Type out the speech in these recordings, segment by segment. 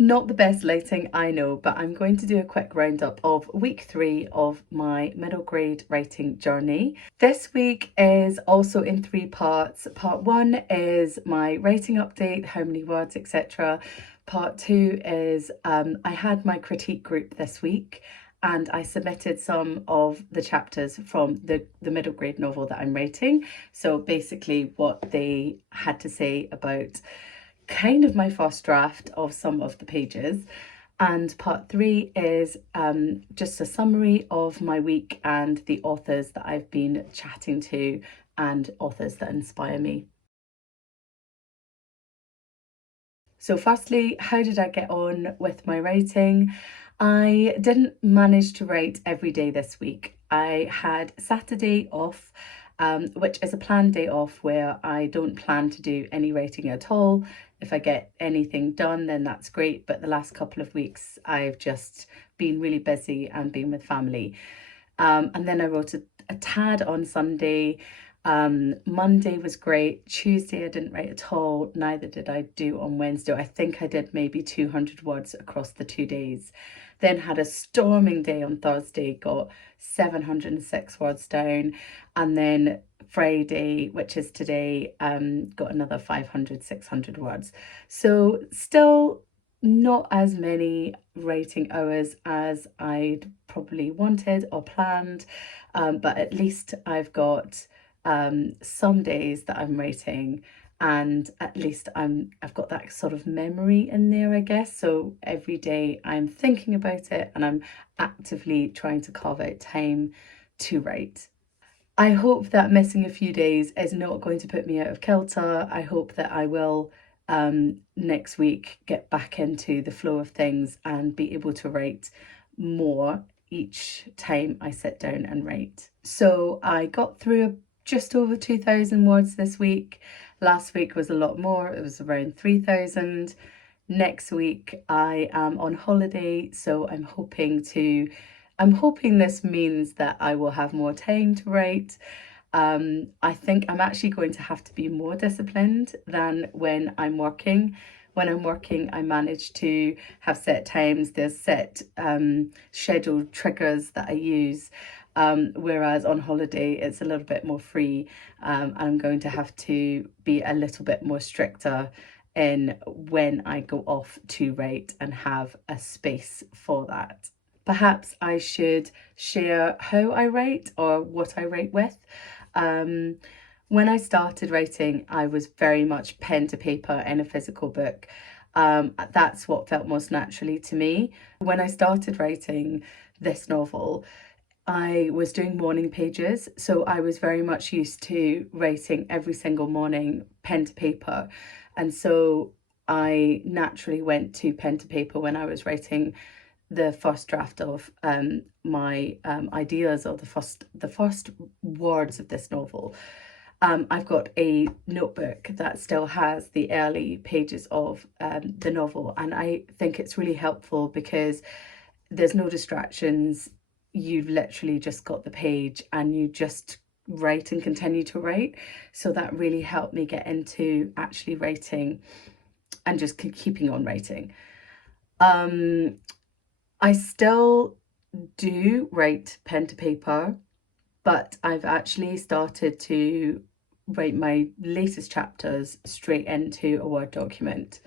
Not the best lighting, I know, but I'm going to do a quick roundup of week 3 of my middle grade writing journey. This week is also in 3 parts. Part 1 is my writing update, how many words, etc. Part 2 is I had my critique group this week and I submitted some of the chapters from the middle grade novel that I'm writing. So basically what they had to say about kind of my first draft of some of the pages. And part 3 is just a summary of my week and the authors that I've been chatting to and authors that inspire me. So firstly, how did I get on with my writing? I didn't manage to write every day this week. I had Saturday off, which is a planned day off where I don't plan to do any writing at all. If I get anything done, then that's great. But the last couple of weeks, I've just been really busy and been with family. And then I wrote a tad on Sunday. Monday was great. Tuesday I didn't write at all. Neither did I do on Wednesday. I think I did maybe 200 words across the 2 days. Then had a storming day on Thursday, got 706 words down. And then Friday, which is today, got another 500, 600 words. So still not as many writing hours as I'd probably wanted or planned, but at least I've got some days that I'm writing, and at least I've got that sort of memory in there, I guess. So every day I'm thinking about it and I'm actively trying to carve out time to write. I hope that missing a few days is not going to put me out of kilter. I hope that I will next week get back into the flow of things and be able to write more each time I sit down and write. So I got through just over 2,000 words this week. Last week was a lot more, it was around 3,000. Next week I am on holiday, so I'm hoping this means that I will have more time to write. I think I'm actually going to have to be more disciplined than when I'm working. When I'm working, I manage to have set times, there's set scheduled triggers that I use. Whereas on holiday, it's a little bit more free. I'm going to have to be a little bit more stricter in when I go off to write and have a space for that. Perhaps I should share how I write or what I write with. When I started writing, I was very much pen to paper in a physical book. That's what felt most naturally to me. When I started writing this novel, I was doing morning pages, so I was very much used to writing every single morning, pen to paper. And so I naturally went to pen to paper when I was writing the first draft of my ideas, or the first words of this novel. I've got a notebook that still has the early pages of the novel, and I think it's really helpful because there's no distractions. You've literally just got the page and you just write and continue to write. So that really helped me get into actually writing and just keeping on writing. I still do write pen to paper, but I've actually started to write my latest chapters straight into a Word document.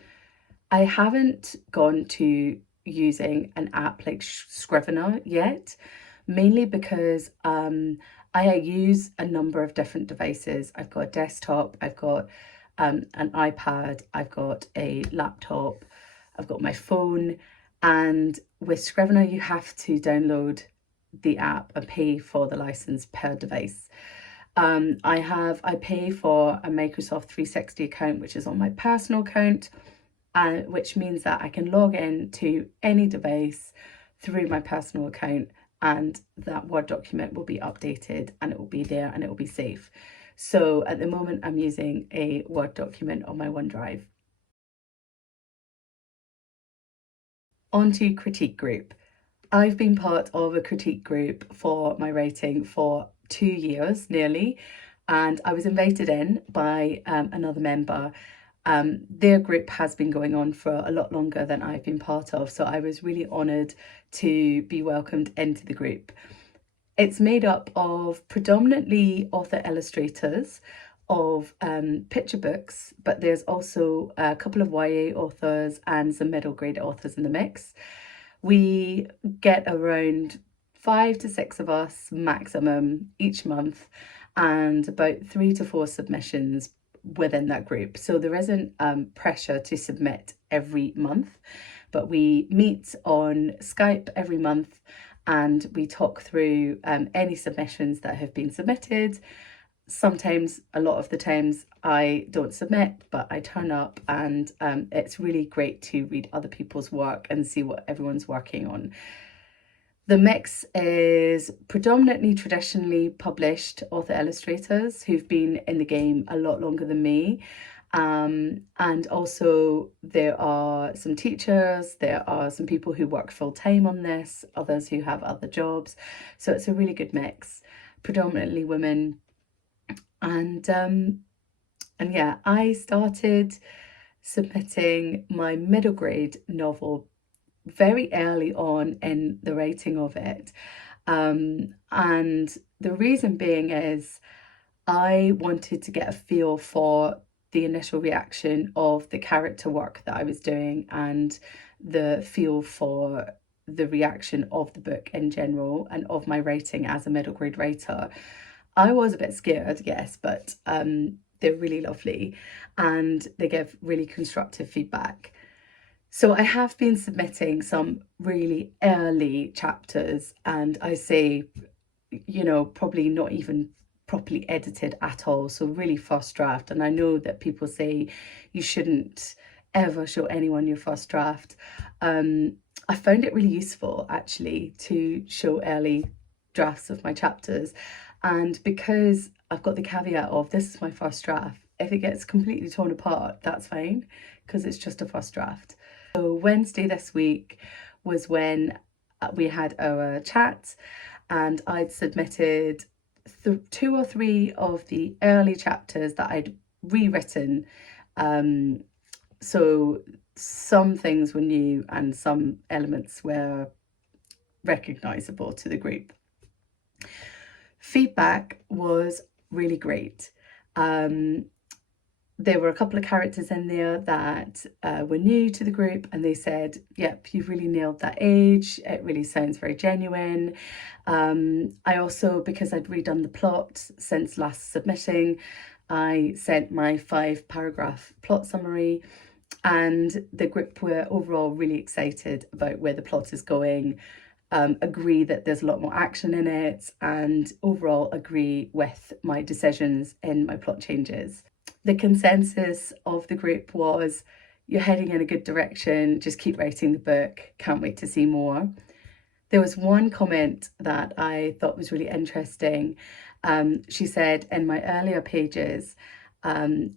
I haven't gone to using an app like Scrivener yet, mainly because I use a number of different devices. I've got a desktop, I've got an iPad, I've got a laptop, I've got my phone, and with Scrivener you have to download the app and pay for the license per device. I pay for a Microsoft 360 account, which is on my personal account, which means that I can log in to any device through my personal account, and that Word document will be updated and it will be there and it will be safe. So at the moment I'm using a Word document on my OneDrive. On to critique group. I've been part of a critique group for my writing for 2 years nearly, and I was invited in by another member. Their group has been going on for a lot longer than I've been part of, so I was really honoured to be welcomed into the group. It's made up of predominantly author illustrators of picture books, but there's also a couple of YA authors and some middle grade authors in the mix. We get around 5 to 6 of us maximum each month, and about 3 to 4 submissions within that group. So there isn't pressure to submit every month, but we meet on Skype every month and we talk through any submissions that have been submitted. Sometimes, a lot of the times, I don't submit, but I turn up, and it's really great to read other people's work and see what everyone's working on. The mix is predominantly traditionally published author illustrators who've been in the game a lot longer than me. And also there are some teachers, there are some people who work full time on this, others who have other jobs. So it's a really good mix, predominantly women. And yeah, I started submitting my middle grade novel very early on in the writing of it. And the reason being is I wanted to get a feel for the initial reaction of the character work that I was doing and the feel for the reaction of the book in general and of my writing as a middle grade writer. I was a bit scared, yes, but they're really lovely and they give really constructive feedback. So I have been submitting some really early chapters, and I say, probably not even properly edited at all. So really first draft. And I know that people say you shouldn't ever show anyone your first draft. I found it really useful actually to show early drafts of my chapters. And because I've got the caveat of this is my first draft, if it gets completely torn apart, that's fine because it's just a first draft. So Wednesday this week was when we had our chat and I'd submitted 2 or 3 of the early chapters that I'd rewritten. So some things were new and some elements were recognisable to the group. Feedback was really great. There were a couple of characters in there that were new to the group and they said, yep, you've really nailed that age. It really sounds very genuine. I also, because I'd redone the plot since last submitting, I sent my 5-paragraph plot summary and the group were overall really excited about where the plot is going, agree that there's a lot more action in it and overall agree with my decisions in my plot changes. The consensus of the group was, you're heading in a good direction, just keep writing the book, can't wait to see more. There was one comment that I thought was really interesting. She said in my earlier pages,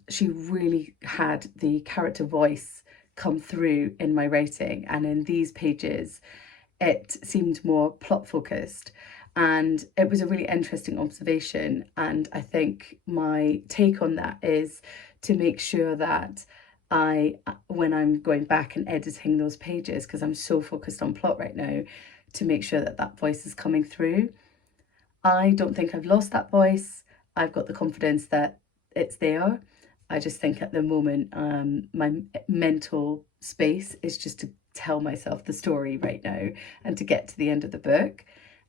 she really had the character voice come through in my writing, and in these pages it seemed more plot focused. And it was a really interesting observation. And I think my take on that is to make sure that when I'm going back and editing those pages, because I'm so focused on plot right now, to make sure that that voice is coming through. I don't think I've lost that voice. I've got the confidence that it's there. I just think at the moment, my mental space is just to tell myself the story right now and to get to the end of the book,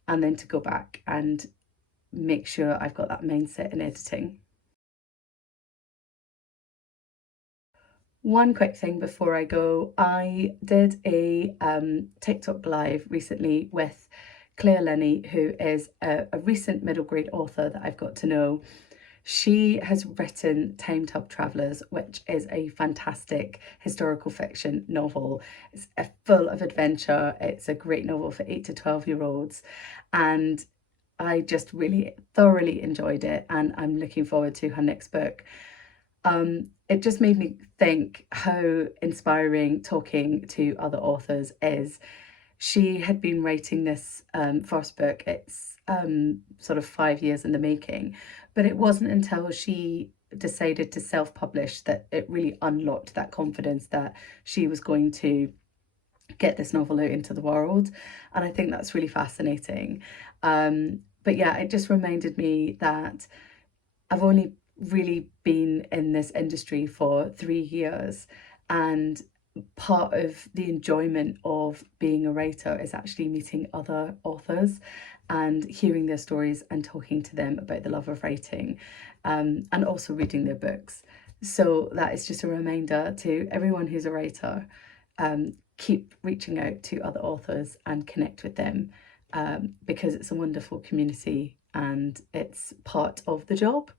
and then to go back and make sure I've got that mindset in editing. One quick thing before I go, I did a TikTok live recently with Claire Linney, who is a recent middle grade author that I've got to know. She has written Time Tub Travellers, which is a fantastic historical fiction novel. It's full of adventure. It's a great novel for 8 to 12-year-olds. And I just really thoroughly enjoyed it. And I'm looking forward to her next book. It just made me think how inspiring talking to other authors is. She had been writing this first book. It's sort of 5 years in the making, but it wasn't until she decided to self-publish, that it really unlocked that confidence that she was going to get this novel out into the world. And I think that's really fascinating. But yeah, it just reminded me that I've only really been in this industry for 3 years, and part of the enjoyment of being a writer is actually meeting other authors and hearing their stories and talking to them about the love of writing, and also reading their books. So that is just a reminder to everyone who's a writer, keep reaching out to other authors and connect with them, because it's a wonderful community and it's part of the job.